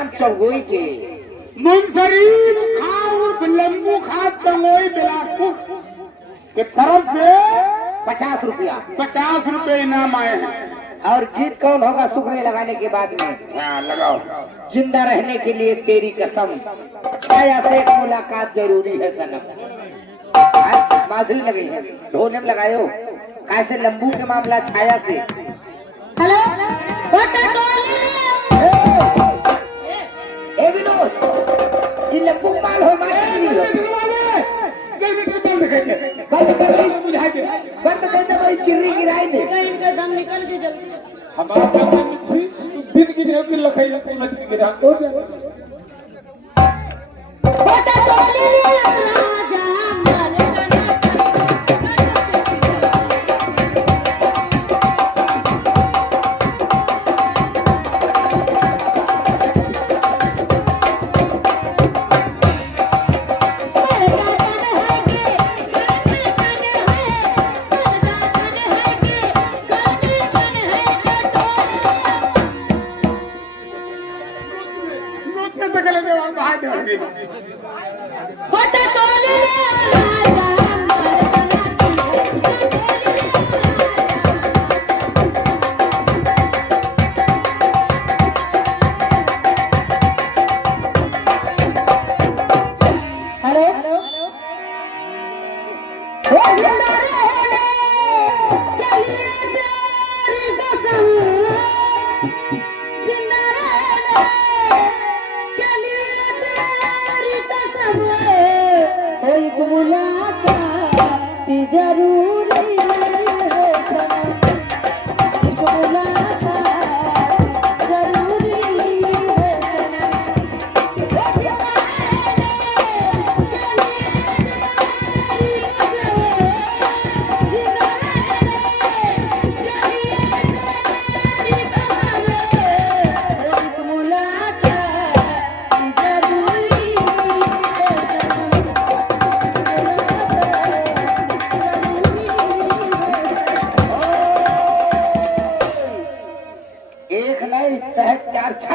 नाम चौगोई के मुंसरी खाओ लंबू खा चंगोई बिलासपुर की तरफ से 50 रुपया 50 रुपए इनाम आए हैं। और गीत कौन होगा शुक्रिया लगाने के बाद में? हाँ लगाओ। जिंदा रहने के लिए तेरी कसम, छाया से एक मुलाकात जरूरी है सनम। माधुरी लगी है, ढोलने में लगायो कैसे लंबू के मामला छाया से। हेलो ए विनोद, ये लंबू माल हो बंद कर दे भाई, चिर्री गिराई दे। इनका दम निकल के जल्दी। हमारा बिन की जगह लखाई लखाई गिरा हो गया।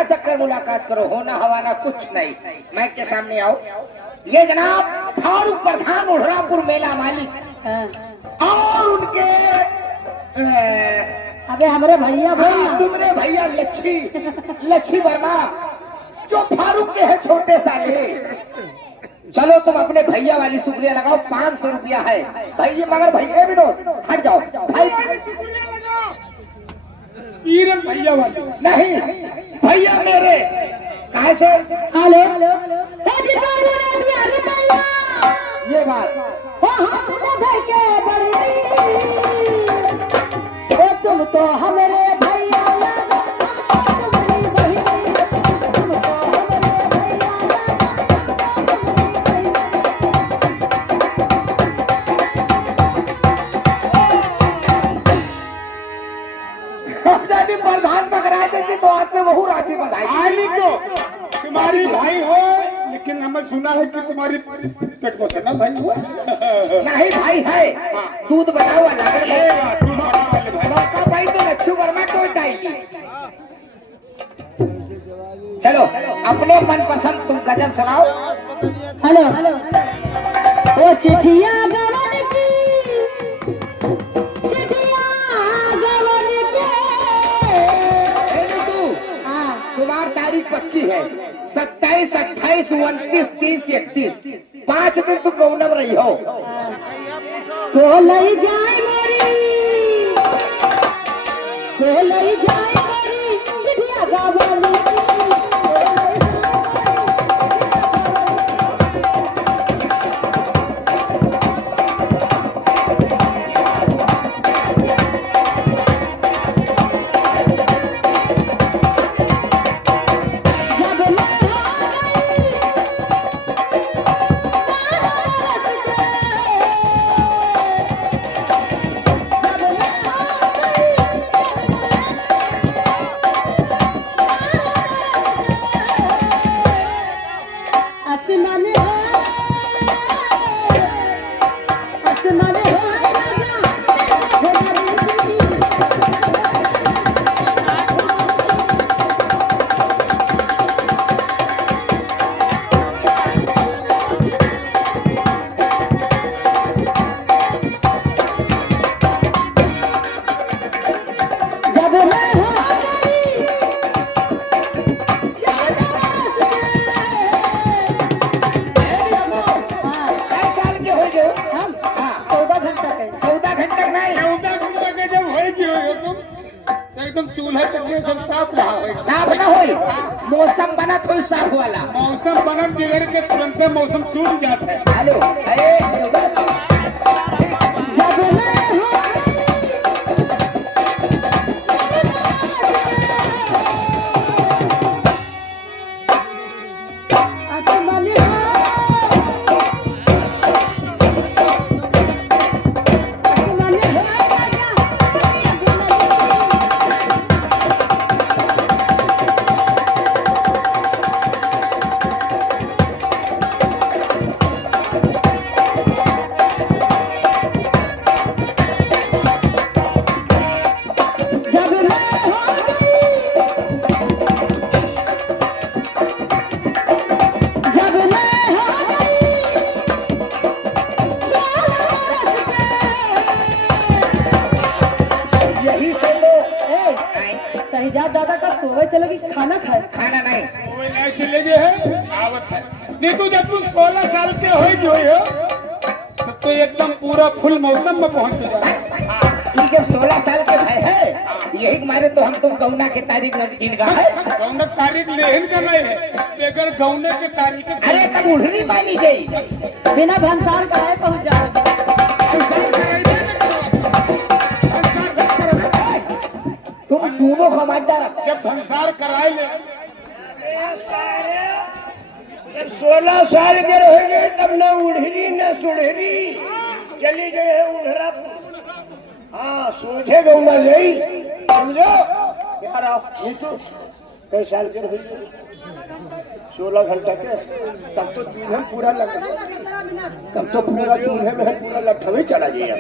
चक्कर मुलाकात करो, होना हवाना कुछ नहीं। मैं के सामने आओ। ये जनाब फारूक प्रधान उड़रापुर मेला मालिक और उनके अबे हमारे भैया तुम्हारे भैया लच्छी वर्मा जो फारूक के है छोटे साले। चलो तुम अपने भैया वाली शुक्रिया लगाओ, 500 रुपया है भैया। मगर भैया विनोद हट जाओ भाई, भैया वाले नहीं भैया मेरे कैसे। हेलो ये बात तुम तो हमारे भैया प्रधान पकड़ा देते तो आज से वहू राखी बधाई। तो तुम्हारी भाई हो, लेकिन हमें सुना है कि तुम्हारी पेट पोषण भाई हो। नहीं भाई है, दूध बना हुआ भाई तो लच्छू वर्मा तो जाएगी। चलो अपने मनपसंद तुम गजल सुनाओ। हेलो ओ चिट्ठिया गवन की, चिट्ठिया गवन के। तुम्हारी तारीख पक्की है 27, 28, 29, 30, 31 5 दिन तुम गौनम रही हो। को लई जाए मोरी, को लई जाए मोरी चिट्ठिया गवन की। एकदम चूल्हा चक्के सब साफ रहा है। साफ ना होई, मौसम बना थोड़ी साफ वाला। मौसम बनत बिगड़ के तुरंत मौसम टूट जाता है। हेलो, अरे बस जब मैं हो आसमान हो आसमान हो राजा जब मैं हो गई जब मैं हो गई साल बरस के यही से तो शहजाद दादा का सोवे चलोगी खाना खाए खाना नहीं। कोई नहीं चले गए है आवत है। नहीं तो जब तुम 16 साल के हो तब तो एकदम पूरा फुल मौसम में पहुंच गया। ये जब 16 साल के भाई है, यही के मारे तो हम तुम गौना के तारीख इनका है। गौना तारीख लेहन का नहीं है, बगैर गौने की तारीख। अरे तब उड़नी मानी गई। बिना भंसार कराए पहुंच जाओ तुम दोनों खमारदार जब भंसार कराए ले 16 साल के रहेंगे तब न उड़हरी न सुड़हरी चली गई है उड़हरा। हाँ सोचे गौना गई समझो यार। आओ नीतू कई साल के रही 16 घंटा के तब तो चूल्हे में पूरा लग तब तो पूरा चूल्हे में पूरा लट्ठा चला गया।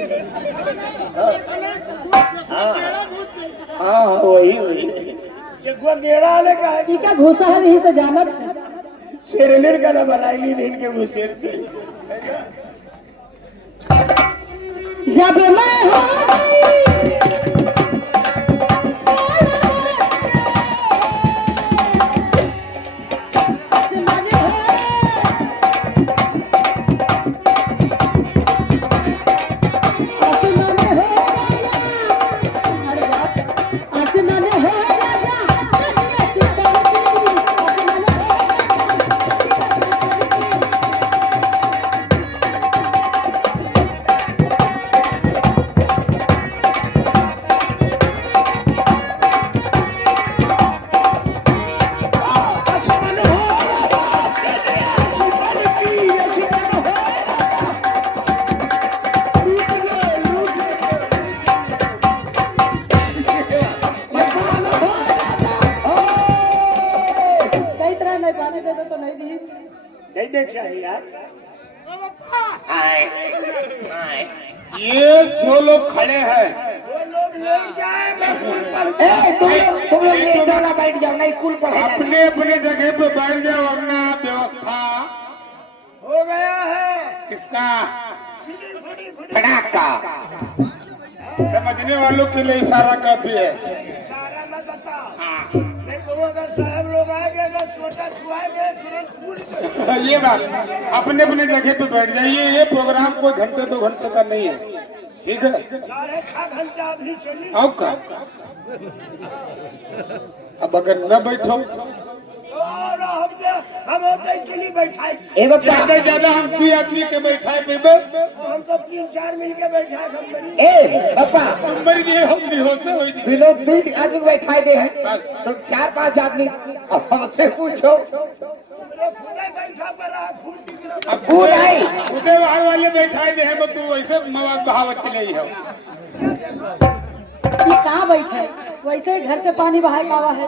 हाँ हाँ वही वही गेड़ा आने का है। ठीक है घुसा है यहीं से जाना शेरनीर का ना बनाई ली इनके मुँह शेर थे। जब मैं हो गई आसमान हो आसमान हो राजा आसमान हो राजा सदियों से आसमान कई तरह नहीं पानी दे दो तो नहीं दी नहीं देख चाहिए यार। ये जो लोग खड़े हैं वो लोग ले जाए मैं पुल पर तुम लोग ये दोनों बैठ जाओ, नहीं कुल पढ़े अपने अपने जगह पे बैठ जाओ, वरना व्यवस्था हो गया है। किसका फटाका। समझने वालों के लिए इशारा काफी है। सारा मत बता। नहीं तो अगर साहब लोग आएंगे अगर सोटा छुआएंगे तुरंत पुल पे। ये बात अपने अपने जगह पे बैठ जाइए। ये प्रोग्राम कोई घंटे 2 घंटे का नहीं है, ठीक है? 6.5 घंटा अभी चली। अब का अब अगर न बैठो और हम होते ही चली बैठाए। ए बप्पा, ज्यादा से ज्यादा हम 2 आदमी के बैठाए पे हम तो 3-4 मिल के बैठाए कंपनी। ए बप्पा, तुम मर गए, हम बेहोश हो गए। विनोद 2 आदमी को बैठाए दे हैं, तो 4-5 आदमी। अब हमसे पूछो खुदे बैठा पर रहा खून निकला। अब कौन आई? उदय बाहर वाले बैठाए दे हैं, तो तू ऐसे मवाद बहावत चले हो। ये कहाँ बैठे वैसे घर से पानी बहाए कावा है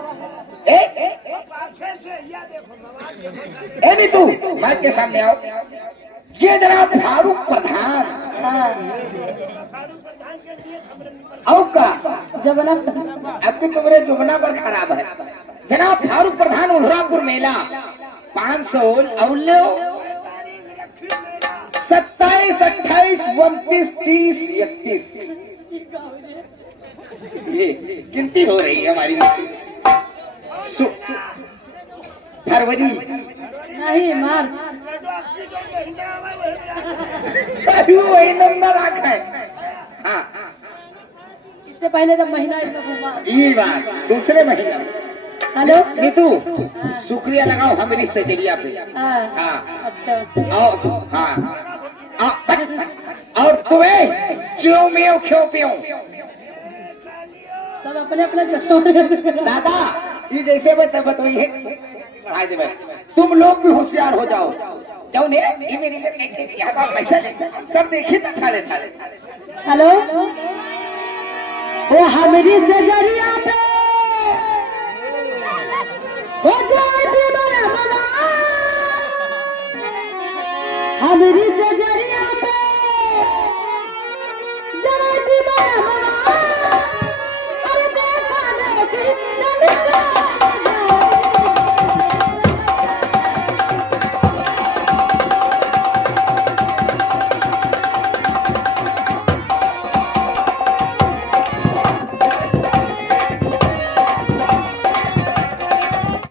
ए पाछे से या देखो ए भी तू माइक के सामने आओ। ये जनाब फारूक प्रधान हाँ आओ का जबना अब तो तुम्हारे जुगना पर खराब है। जनाब फारूक प्रधान उल्हरापुर मेला 500 अवल्यो 27, 28, 29, 30, 31 ये गिनती हो रही है हमारी। फरवरी नहीं मार्च वही नंबर आ गए। हाँ इससे पहले जब महीना इसमें घूमा। ये बात दूसरे महीना में। हेलो नीतू शुक्रिया लगाओ हमारी सजरिया पे। हाँ हाँ अच्छा अच्छा। और हाँ और तुम्हें क्यों में क्यों पियो सब अपने अपने जगह। दादा ये जैसे बताइए है आज भाई तुम लोग भी होशियार हो जाओ जाओ ने ये मेरी यहाँ पर पैसा ले सब देखिए तो ठाड़े ठाड़े। हेलो वो हमारी सजरिया पे हो जाए दीवाना मना हमारी सजरिया पे जब दीवाना मना